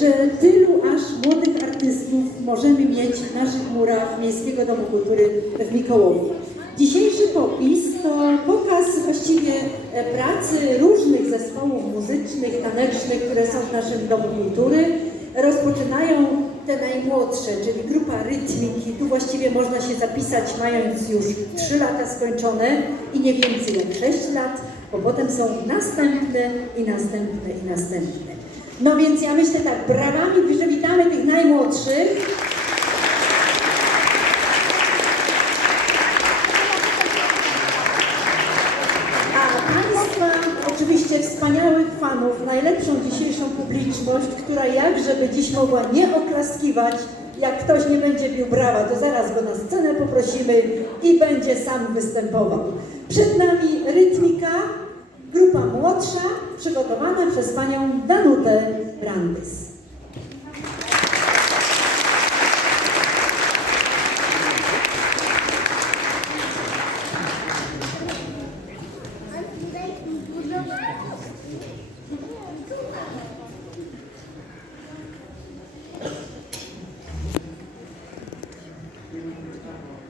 że tylu aż młodych artystów możemy mieć w naszych murach Miejskiego Domu Kultury w Mikołowie. Dzisiejszy popis to pokaz właściwie e, pracy różnych zespołów muzycznych, tanecznych, które są w naszym Domu Kultury. Rozpoczynają te najmłodsze, czyli grupa Rytmiki. Tu właściwie można się zapisać mając już 3 lata skończone i nie więcej jak 6 lat, bo potem są następne i następne i następne. No więc ja myślę tak, brawami przywitamy tych najmłodszych. Oczywiście wspaniałych fanów, najlepszą dzisiejszą publiczność, która jakże by dziś mogła nie oklaskiwać, jak ktoś nie będzie bił brawa, to zaraz go na scenę poprosimy i będzie sam występował. Przed nami rytmika, grupa młodsza, przygotowana przez panią Danutę Brandys. Czerwonych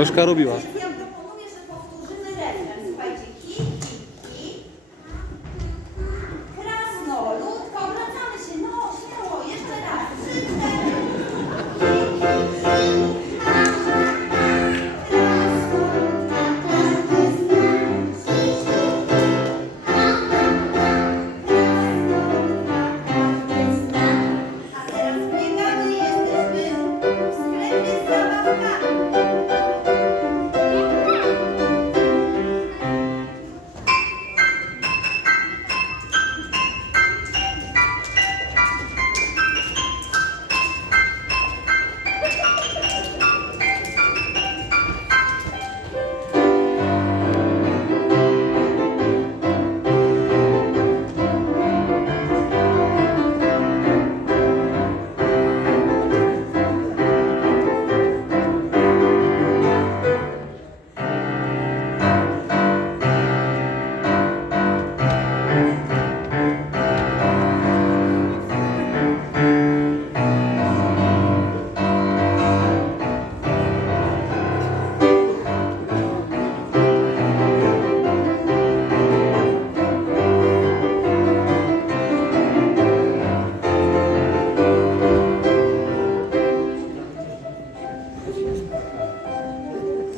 Zośka robiła.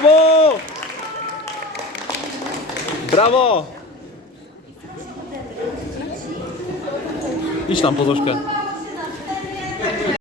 Brawo! Brawo! Idź tam po troszkę.